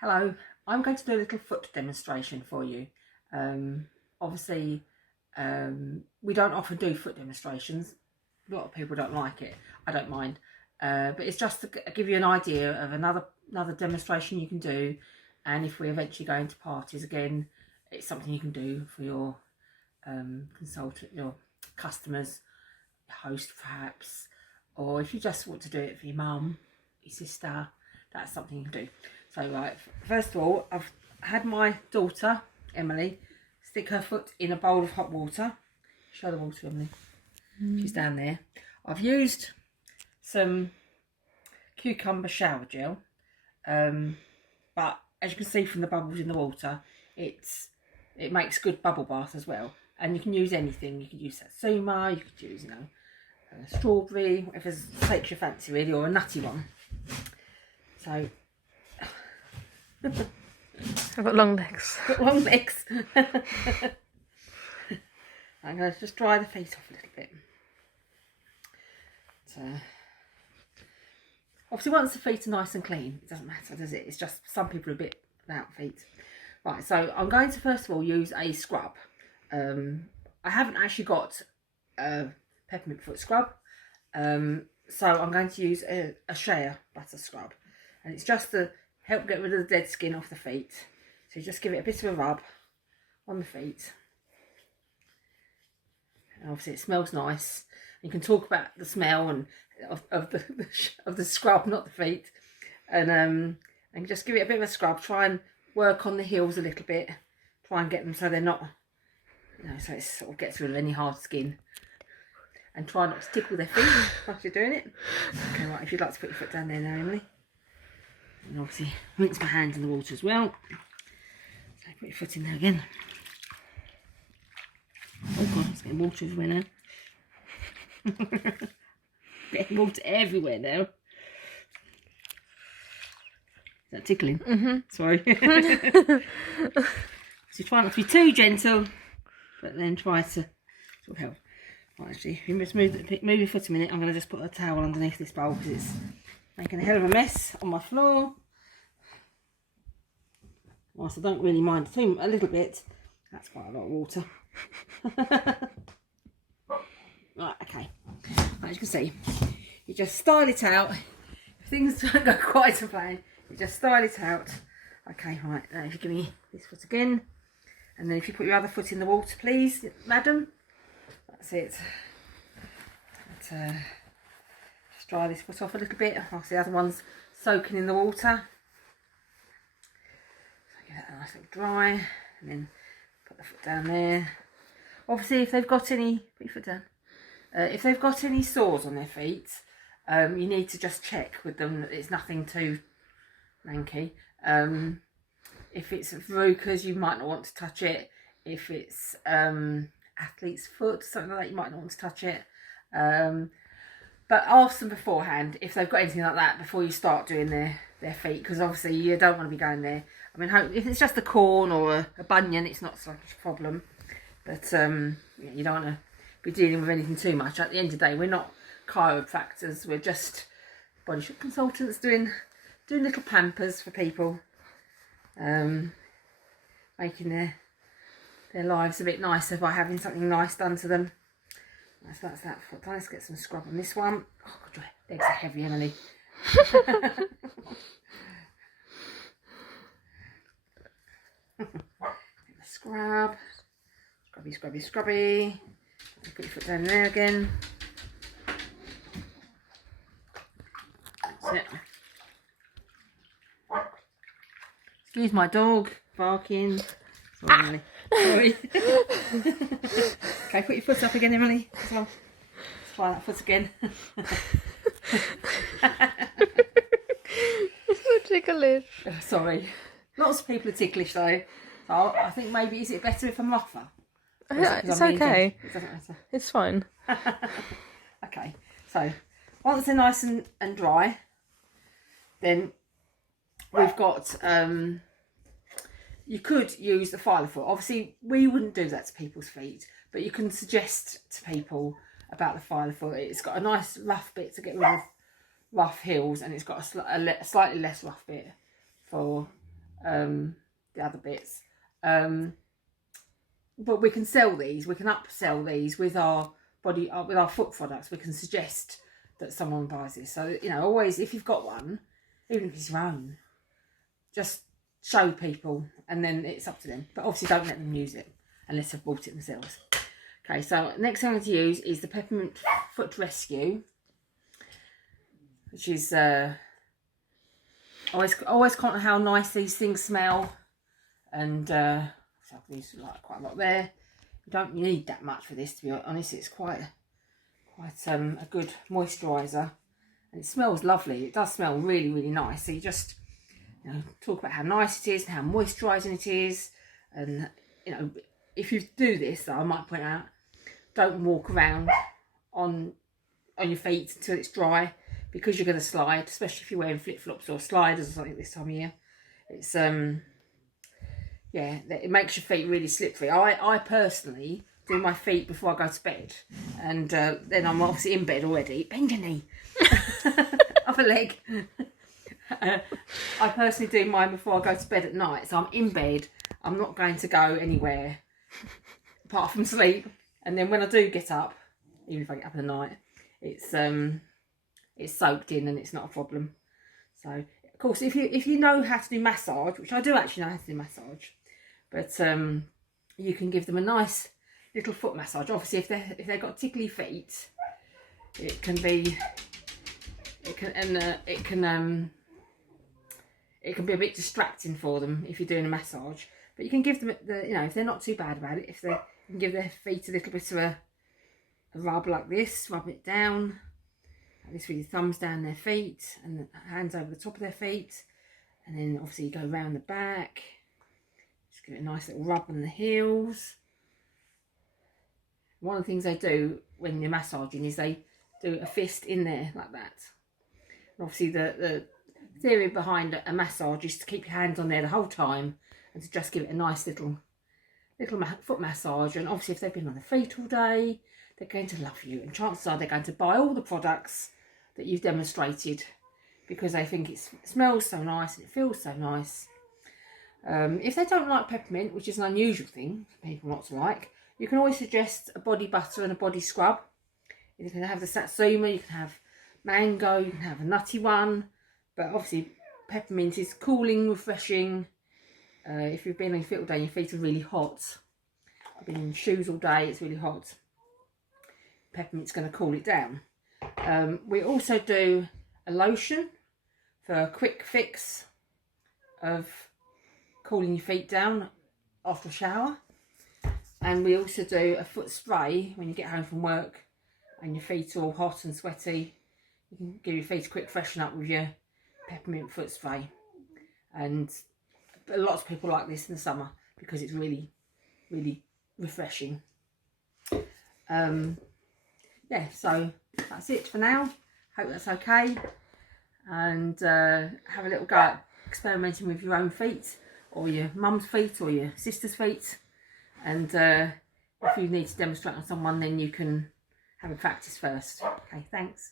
Hello, I'm going to do a little foot demonstration for you. Obviously, we don't often do foot demonstrations. A lot of people don't like it. I don't mind. But it's just to give you an idea of another demonstration you can do. And if we eventually go into parties again, it's something you can do for your consultant, your customers, host perhaps, or if you just want to do it for your mum, your sister, that's something you can do. So right, first of all, I've had my daughter, Emily, stick her foot in a bowl of hot water. Show the water, Emily. She's down there. I've used some cucumber shower gel, but as you can see from the bubbles in the water, it makes good bubble bath as well. And you can use anything. You could use Satsuma, you could use, strawberry, whatever takes your fancy really, or a nutty one. So I've got long legs. got long legs. I'm going to just dry the feet off a little bit. So obviously once the feet are nice and clean, it doesn't matter, does it? It's just some people are a bit without feet. Right, so I'm going to first of all use a scrub. I haven't actually got a peppermint foot scrub, so I'm going to use a shea butter scrub, and it's just to help get rid of the dead skin off the feet. So you just give it a bit of a rub on the feet, and obviously it smells nice. You can talk about the smell and of the scrub, not the feet, and just give it a bit of a scrub. Try and work on the heels a little bit. Try and get them so they're not, so it sort of gets rid of any hard skin. And try not to tickle their feet whilst you're doing it. Okay, right, if you'd like to put your foot down there now, Emily. And obviously rinse my hands in the water as well. So put your foot in there again. Oh God, it's getting water everywhere now. Getting water everywhere now. Is that tickling? Mm-hmm. Sorry. So try not to be too gentle, but then try to sort of help. Right, actually, if you just move your foot a minute, I'm going to just put a towel underneath this bowl because it's making a hell of a mess on my floor. Whilst I don't really mind a little bit, that's quite a lot of water. Right, okay. As you can see, you just style it out. If things don't go quite to plan, you just style it out. Okay, right, now if you give me this foot again, and then if you put your other foot in the water, please, madam. That's it. Just dry this foot off a little bit. Whilst the other one's soaking in the water. So give that a nice little dry, and then put the foot down there. Obviously, if they've got any, put your foot down. If they've got any sores on their feet, you need to just check with them that it's nothing too lanky. If it's verrucas, you might not want to touch it. If it's athlete's foot, something like that, you might not want to touch it. But ask them beforehand if they've got anything like that before you start doing their feet, because obviously you don't want to be going there. I mean, if it's just a corn or a bunion, it's not so much a problem. But you don't want to be dealing with anything too much. At the end of the day, we're not chiropractors. We're just body shop consultants doing little pampers for people, making their lives a bit nicer by having something nice done to them. So that's that foot. Let's get some scrub on this one. Oh God, your legs are heavy, Emily. Scrub. Scrubby, scrubby, scrubby. Put your foot down there again. That's it. Excuse my dog barking. Sorry, Emily. Sorry. Okay, put your foot up again, Emily. So, let's try that foot again. It's so ticklish. Sorry. Lots of people are ticklish though. So I think maybe, is it better if I'm rougher? It's okay. It doesn't matter. It's fine. Okay, so once they're nice and dry, then we've got, you could use the filer foot. Obviously, we wouldn't do that to people's feet, but you can suggest to people about the filer foot. It's got a nice rough bit to get rid rough heels, and it's got a slightly less rough bit for the other bits. But we can sell these, we can upsell these with our with our foot products. We can suggest that someone buys this. So, you know, always, if you've got one, even if it's your own, just show people, and then it's up to them. But obviously don't let them use it unless they've bought it themselves. Okay, so next thing I'm going to use is the Peppermint Foot Rescue, which is always can't know how nice these things smell, and so I've used like quite a lot there. You don't need that much for this, to be honest. It's quite a good moisturiser, and it smells lovely. It does smell really, really nice. So you just, you know, talk about how nice it is and how moisturising it is, and, you know, if you do this, though, I might point out, don't walk around on your feet until it's dry, because you're going to slide, especially if you're wearing flip-flops or sliders or something this time of year. It's yeah, it makes your feet really slippery. I personally do my feet before I go to bed, and then I'm obviously in bed already. Bend your knee, other leg. I personally do mine before I go to bed at night, so I'm in bed. I'm not going to go anywhere apart from sleep. And then when I do get up, even if I get up in the night, it's soaked in and it's not a problem. So, of course, if you know how to do massage, which I do actually know how to do massage, but you can give them a nice little foot massage. Obviously, if they've got tickly feet, it can be a bit distracting for them if you're doing a massage. But you can give them, you know, if they're not too bad about it, you can give their feet a little bit of a rub like this, rub it down, like this, with your thumbs down their feet and the hands over the top of their feet, and then obviously you go around the back, just give it a nice little rub on the heels. One of the things they do when you're massaging is they do a fist in there like that. And obviously the theory behind a massage is to keep your hands on there the whole time and to just give it a nice little foot massage. And obviously if they've been on their feet all day, they're going to love you, and chances are they're going to buy all the products that you've demonstrated because they think it smells so nice and it feels so nice. If they don't like peppermint, which is an unusual thing for people not to like, you can always suggest a body butter and a body scrub. You can have the Satsuma, you can have mango, you can have a nutty one, but obviously peppermint is cooling, refreshing. If you've been on your feet all day and your feet are really hot, I've been in shoes all day, it's really hot, peppermint's going to cool it down. We also do a lotion for a quick fix of cooling your feet down after a shower, and we also do a foot spray when you get home from work and your feet are all hot and sweaty. You can give your feet a quick freshen up with your peppermint foot spray, and lots of people like this in the summer because it's really, really refreshing. Yeah, so that's it for now. Hope that's okay, and have a little go at experimenting with your own feet, or your mum's feet, or your sister's feet, and if you need to demonstrate on someone, then you can have a practice first. Okay, thanks.